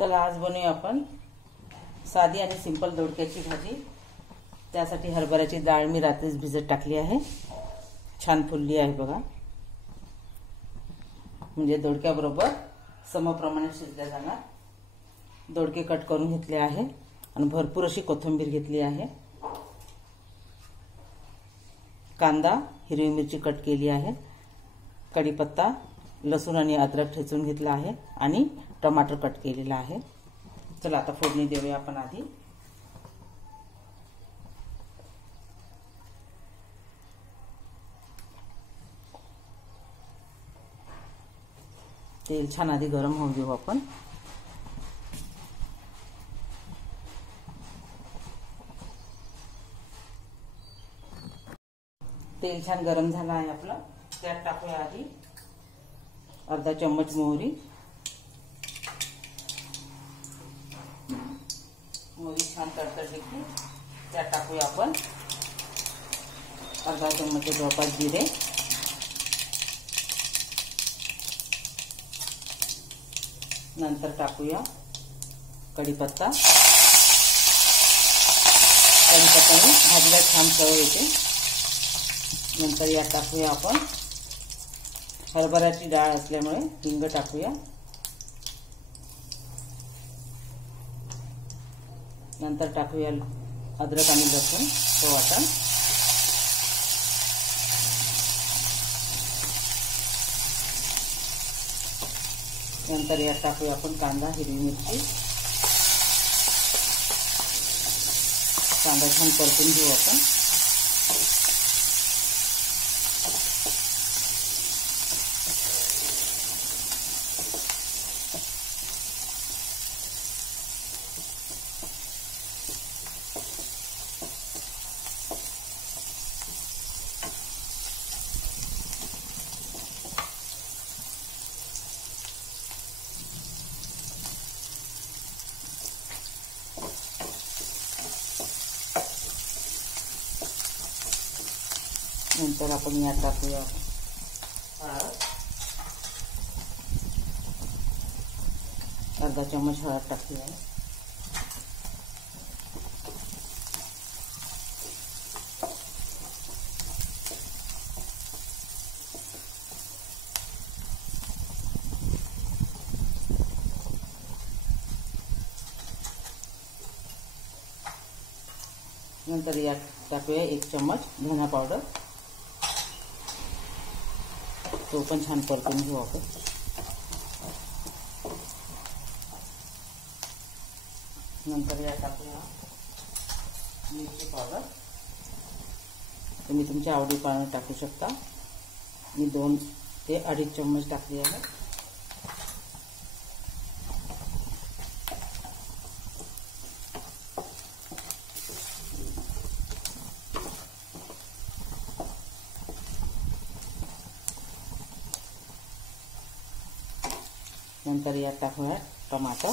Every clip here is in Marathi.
चला आज बनवूया आपण साधी आणि सिंपल दोडक्याची भाजी। त्यासाठी हरभऱ्याची डाळ मी रात्रीच भिजत टाकली आहे, छान फुलली आहे बघा। म्हणजे दोडक्याबरोबर समप्रमाणात शिजल्या जाणार। दोडके कट करून घेतले आहे आणि भरपूर अशी कोथिंबीर घेतली आहे। कांदा, हिरवी मिरची कट केली आहे, कढीपत्ता, लसूण आणि अद्रक ठेचून घेतला आहे आणि टमाटर कट केलेला आहे। चला आता फोडणी देऊया आपण। आधी तेल छान आधी गरम होऊ देऊ आपण। तेल छान गरम झालं आहे आपलं। त्यात टाकूया आधी अर्धा चम्मच मोहरी। मोहरी छान तडतडली की त्यात टाकूया आपण अर्धा चम्मच जवळपास जिरे, नंतर टाकूया कढीपत्ता। कढीपत्त्याने भाजीला छान चव येते। नंतर यात टाकूया आपण हरभऱ्याची डाळ असल्यामुळे हिंग टाकूया। नंतर टाकूया अद्रक आणि लसूण तो वाटण। नंतर यात टाकूया आपण कांदा, हिरवी मिरची। कांदा छान परतून घेऊ आपण। नंतर आपण यात टाकूया हळद, अर्धा चम्मच हळद टाकली आहे। नंतर यात टाकूया 1 चम्मच धना पावडर, तो पण छान परतून घेऊ आपण। नंतर यात टाकूया मिरची पावडर, तुम्ही तुमच्या आवडीप्रमाणे टाकू शकता। मी 2 ते 2.5 चम्मच टाकली आहे। नंतर यात टाकूया टमाटर।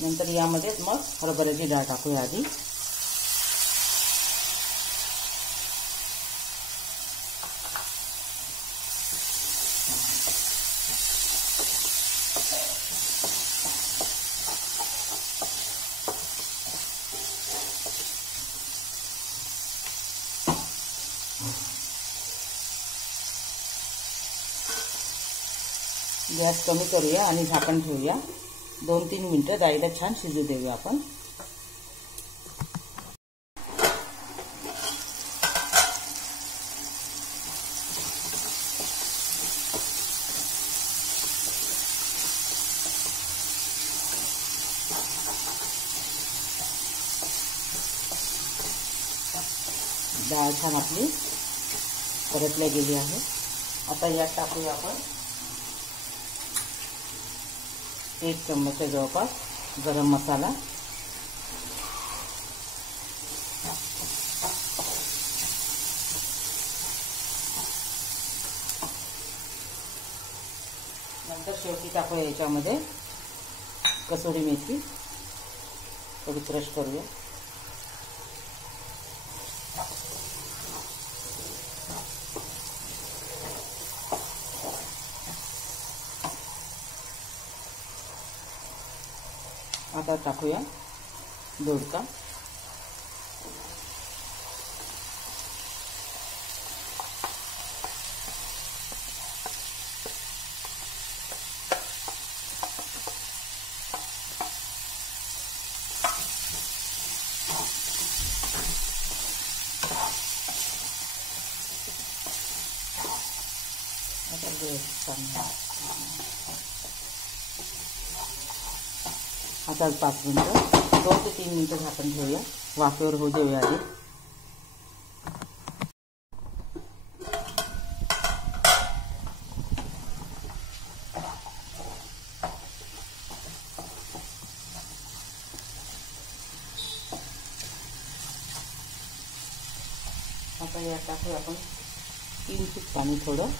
नंतर यामध्येच मग हरभऱ्याची डाळ टाकूया आधी। गॅस कमी करूया आणि झाकण ठेवूया। 2-3 मिनिटं डाळीला छान शिजू देऊया आपण। डाळ छान आपली परतल्या गेली आहे। आता यात टाकूया आपण 1 चम्मच जवळपास गरम मसाला। नंतर शेवटी टाकूया याच्यामध्ये कसुरी मेथी, थोडी क्रश करूया। आता टाकूया दोडका. आता 5 मिनिटं 2 ते 3 मिनिटं झाकण ठेवूया. वाफेवर होऊ देऊया आधी. आता यात टाकूया आपण 3 चिक पाणी थोडं.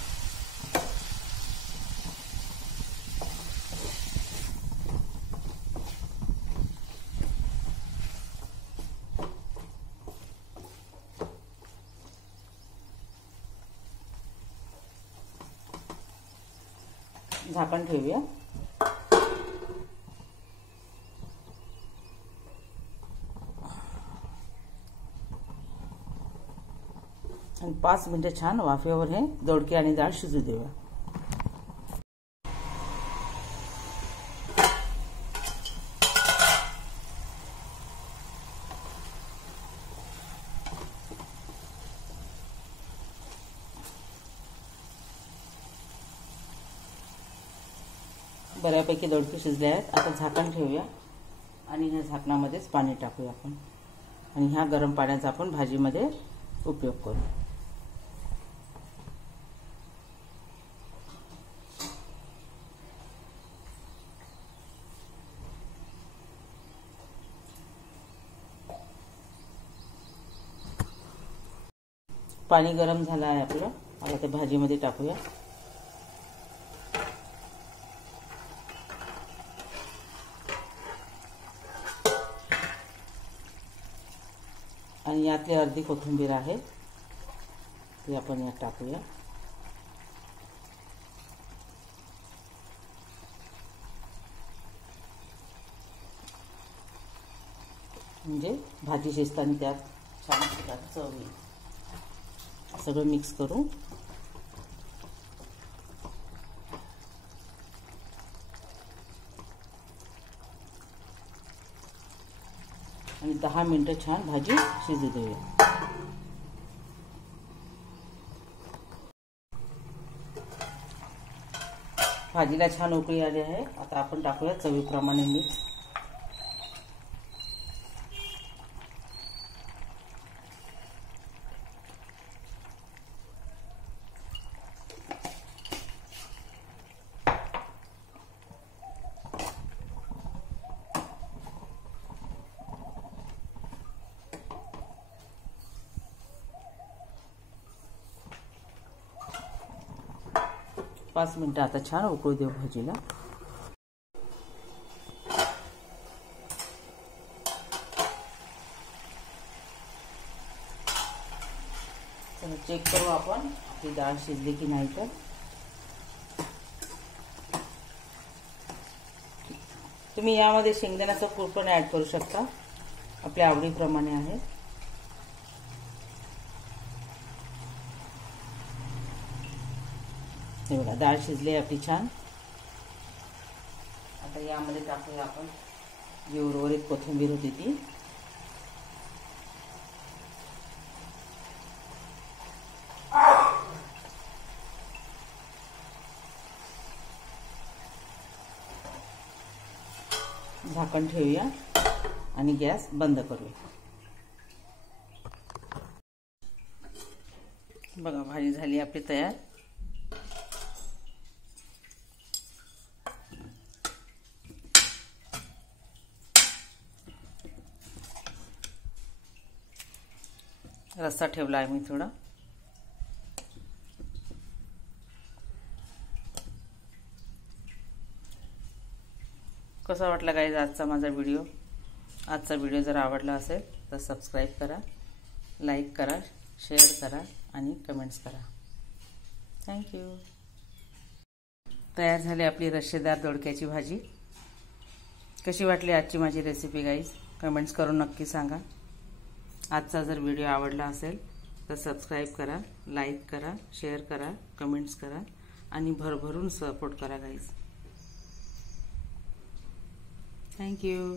झाकण ठेवूया. आणि 5 मिनिटं छान वाफेवर हे दोडके आणि डाळ शिजू देऊया. बऱ्यापैकी दोडके शिजले आहेत. आता झाकण ठेवूया आणि ह्या झाकणामध्येच पाणी टाकूया आपण. आणि ह्या गरम पाण्याचा आपण भाजीमध्ये उपयोग करू. पाणी गरम झालं आहे आपलं. आता ते भाजीमध्ये टाकूया. आणि यातली अर्धी कोथिंबीर आहे ती आपण यात टाकूया. म्हणजे भाजी शिजताना त्यात छान चव येईल. सगळं मिक्स करू. आणि 10 मिनिटं छान भाजी शिजू देऊया. भाजीला छान उकळी आली आहे. आता आपण टाकूया चवीप्रमाणे मीठ. पाच मिनिटं आता छान उकळू देऊ भाजीला. चला चेक करू आपण आपली डाळ शिजली की नाही. तर तुम्ही यामध्ये शेंगदाण्याचा कूट पण ऍड करू शकता, आपल्या आवडीप्रमाणे आहे. हे बघा डाळ शिजली आपली छान. आता यामध्ये टाकूया आपण जी उर्वरित कोथिंबीर होती ती. झाकण ठेवूया आणि गॅस बंद करूया. बघा भाजी झाली आपली तयार. रस्सा ठेवला आहे मी थोडा. कसा वाटला गाईज आजचा माझा व्हिडिओ. आजचा व्हिडिओ जर आवडला असेल तर सबस्क्राईब करा, लाईक करा, शेअर करा आणि कमेंट्स करा. थँक्यू. तयार झाली आपली रस्सेदार दोडक्याची भाजी. कशी वाटली आजची माझी रेसिपी गाईज, कमेंट्स करून नक्की सांगा. आजचा जर व्हिडिओ आवडला असेल तर सबस्क्राईब करा, लाईक करा, शेअर करा, कमेंट्स करा आणि भरभरून सपोर्ट करा गाईज. थँक्यू.